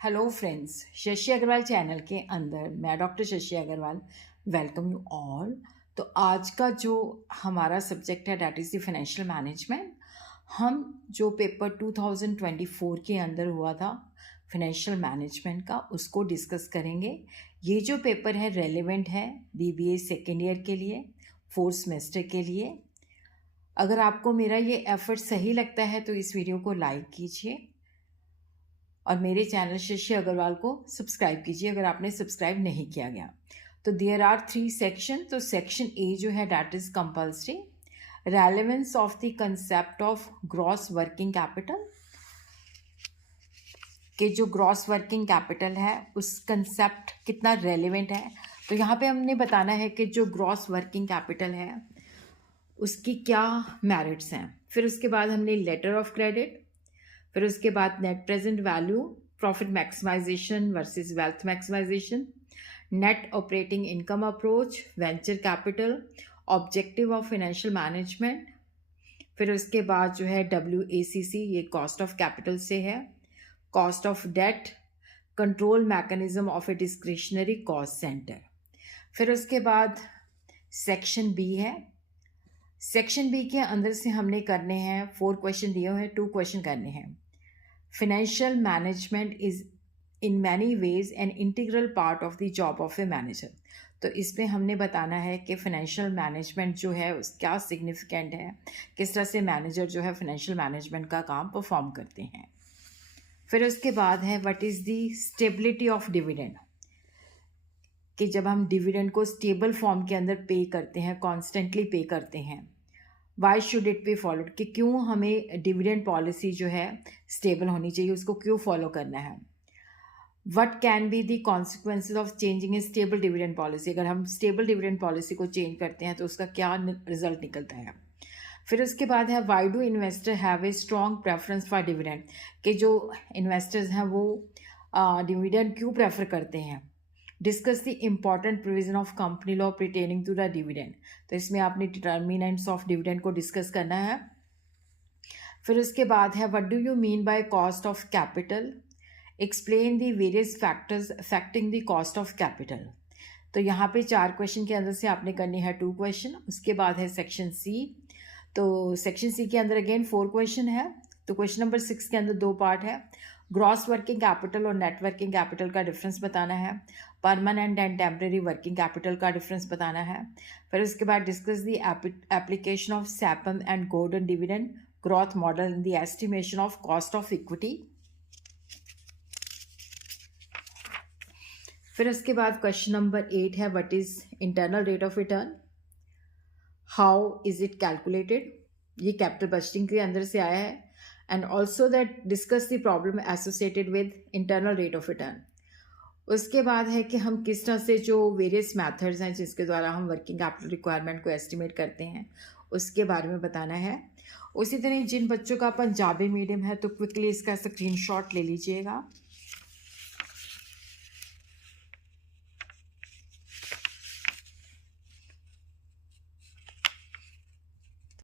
Hello friends, Shashi Agarwal channel के अंदर मैं doctor Shashi Agarwal welcome you all. तो आज का जो हमारा सब्जेक्ट है that is the financial management. हम जो पेपर 2024 के अंदर हुआ था फाइनेंशियल मैनेजमेंट का, उसको डिस्कस करेंगे। ये जो पेपर है रेलेवेंट है बीबीए सेकेंड ईयर के लिए, फोर्थ सेमेस्टर के लिए। अगर आपको मेरा ये एफर्ट सही लगता है तो इस वीडियो को लाइक कीजिए और मेरे चैनल शशि अग्रवाल को सब्सक्राइब कीजिए अगर आपने सब्सक्राइब नहीं किया गया। तो देयर आर 3 सेक्शन। तो सेक्शन ए जो है that is compulsory relevance of the concept of gross working capital, कि जो ग्रॉस वर्किंग कैपिटल है उस कंसेप्ट कितना रेलेवेंट है। तो यहाँ पे हमने बताना है कि जो ग्रॉस वर्किंग कैपिटल है उसकी क्या मेरिट्स हैं। फिर उसके बाद हमने लेटर ऑफ क्रेडिट, फिर उसके बाद net present value, profit maximisation versus wealth maximisation, net operating income approach, venture capital, objective of financial management. फिर उसके बाद जो है WACC, ये कॉस्ट ऑफ कैपिटल से है, cost of debt, control mechanism of a discretionary cost centre. फिर उसके बाद सेक्शन बी है। सेक्शन बी के अंदर से हमने करने हैं 4 क्वेश्चन दिए हुए हैं, 2 क्वेश्चन करने हैं। Financial management is in many ways an integral part of the job of a manager. तो इसमें हमने बताना है कि फाइनेंशियल मैनेजमेंट जो है उस क्या सिग्निफिकेंट है, किस तरह से मैनेजर जो है फाइनेंशियल मैनेजमेंट का काम परफॉर्म करते हैं। फिर उसके बाद है what is the stability of dividend, कि जब हम डिविडेंड को स्टेबल फॉर्म के अंदर पे करते हैं, कॉन्स्टेंटली पे करते हैं, why should it be followed, कि क्यों हमें डिविडेंड पॉलिसी जो है स्टेबल होनी चाहिए, उसको क्यों फॉलो करना है। What can be the consequences of changing A stable dividend policy, अगर हम स्टेबल डिविडेंड पॉलिसी को चेंज करते हैं तो उसका क्या रिजल्ट निकलता है। फिर उसके बाद है why do investor have a strong preference for dividend, कि जो इन्वेस्टर्स हैं वो डिविडेंड क्यों प्रेफर करते हैं। Discuss the important provision of company law pertaining to the dividend, तो इसमें आपने डिटर्मिनेंट्स ऑफ डिविडेंड को डिस्कस करना है। फिर उसके बाद है what do you mean by cost of capital, explain the various factors affecting the cost of capital. तो यहाँ पे 4 क्वेश्चन के अंदर से आपने करने हैं 2 क्वेश्चन। उसके बाद है सेक्शन सी। तो सेक्शन सी के अंदर अगेन 4 क्वेश्चन है। तो क्वेश्चन नंबर 6 के अंदर 2 पार्ट है। ग्रॉस वर्किंग कैपिटल और नेट वर्किंग कैपिटल का डिफरेंस बताना है। Permanent and temporary working capital का डिफरेंस बताना है। फिर उसके बाद discuss the application of CAPM and Gordon dividend growth model in the estimation of cost of equity. फिर उसके बाद क्वेश्चन नंबर 8 है what is internal rate of return, how is it calculated, ये कैपिटल बजटिंग के अंदर से आया है। And also that discuss the problem associated with internal rate of return. उसके बाद है कि हम किस तरह से जो वेरियस मेथड्स हैं जिसके द्वारा हम वर्किंग कैपिटल रिक्वायरमेंट को एस्टिमेट करते हैं उसके बारे में बताना है। उसी तरह जिन बच्चों का पंजाबी मीडियम है तो क्विकली इसका स्क्रीनशॉट ले लीजिएगा।